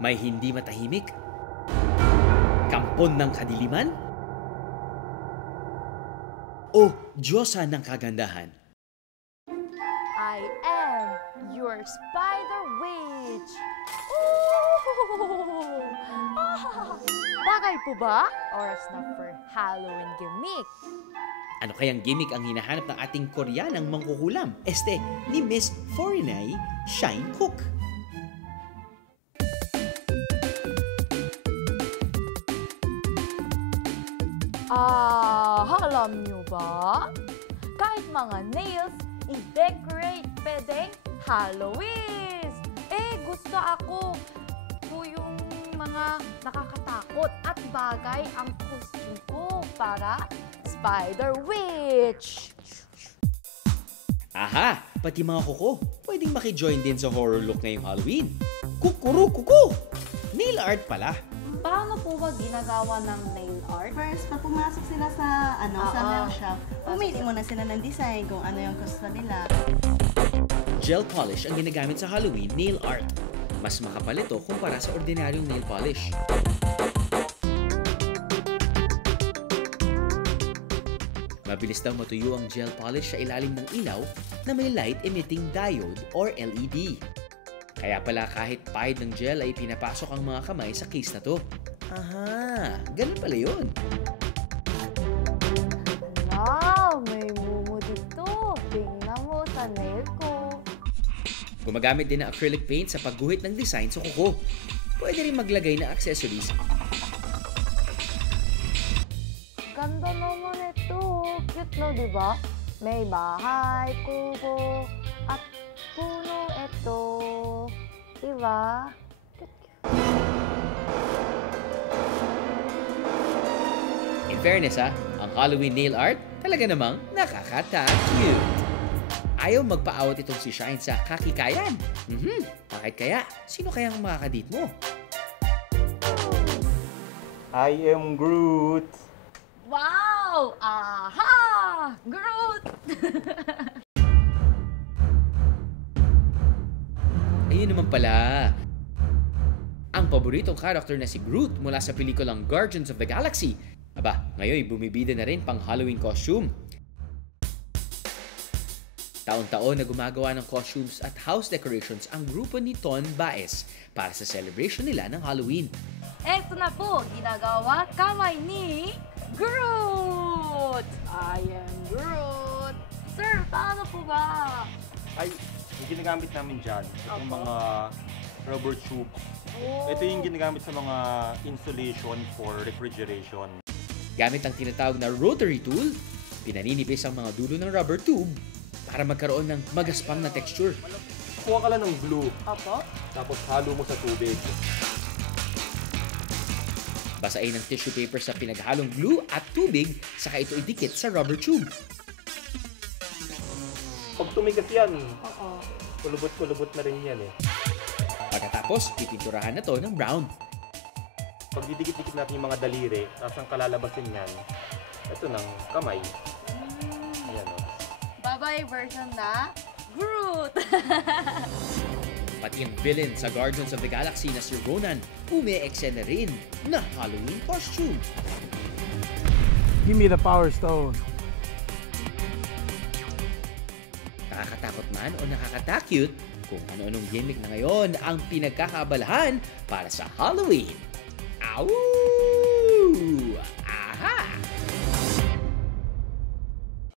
May hindi matahimik? Kampon ng kadiliman? O Diyosa ng kagandahan? I am your spider witch! Ooh! Ah! Bagay po ba? Oras na for Halloween gimmick. Ano kayang gimmick ang hinahanap ng ating Koreanang mangkukulam? Ni Miss Foreignay Shine Cook. Alam nyo ba? Kahit mga nails, i-decorate pwedeng Halloween! Gusto ako po yung mga nakakatakot at bagay ang costume ko para Spider Witch! Aha! Pati mga kuko, pwedeng maki-join din sa horror look ngayong Halloween. Kukuru kuko! Nail art pala. Paano po ba ginagawa ng nail art? First, pag pumasok sila sa sa nail shop, pumili muna sila ng design kung ano yung gusto nila. Gel polish ang ginagamit sa Halloween nail art. Mas makapal ito kumpara sa ordinaryong nail polish. Mabilis daw matuyo ang gel polish sa ilalim ng ilaw na may light-emitting diode or LED. Kaya pala kahit pahid ng gel ay pinapasok ang mga kamay sa case na to. Aha, ganun pala yun. Wow, may mumu dito. Tingnan mo sa nail ko. Gumagamit din ng acrylic paint sa pagguhit ng design sa kuko. Pwede rin maglagay ng accessories. Ganda naman ito. Cute no, di ba? May bahay, kubo, at puno ito. Di ba? In fairness ang Halloween nail art talaga namang nakaka-cute. Ayaw magpaawat itong si Shine sa kakikayan. Bakit kaya? Sino kayang makakadit mo? I am Groot! Wow! Aha! Groot! Ayun naman pala. Ang paboritong character na si Groot mula sa pelikulang Guardians of the Galaxy. Aba, ngayon bumibida na rin pang Halloween costume. Taon-taon na gumagawa ng costumes at house decorations ang grupo ni Ton Baez para sa celebration nila ng Halloween. Eto na po, ginagawa kamay ni Groot! I am Groot! Sir, paano po ba? Ay, yung ginagamit namin dyan, itong mga rubber tube. Oh. Ito yung ginagamit sa mga insulation for refrigeration. Gamit ang tinatawag na rotary tool, pinaninipis ang mga dulo ng rubber tube para magkaroon ng magaspang na texture. Kuha ka lang ng glue, Opo? tapos halo mo sa tubig. Basain ng tissue paper sa pinaghalong glue at tubig, saka ito idikit sa rubber tube. Pag tumigas yan, Oo. kulubot-kulubot na rin yan eh. Pagkatapos, pipinturahan na to ng brown. Pag didikit-dikit natin yung mga daliri, tapos ang kalalabasin yan, ito ng kamay. Ayan o. Babay version na Groot! Pati ang villain sa Guardians of the Galaxy na si Ronan, ume-eksena rin na Halloween costume. Give me the Power Stone. Nakakatakot man o nakakatakute, kung ano-anong gimmick na ngayon ang pinagkakaabalahan para sa Halloween. Ow!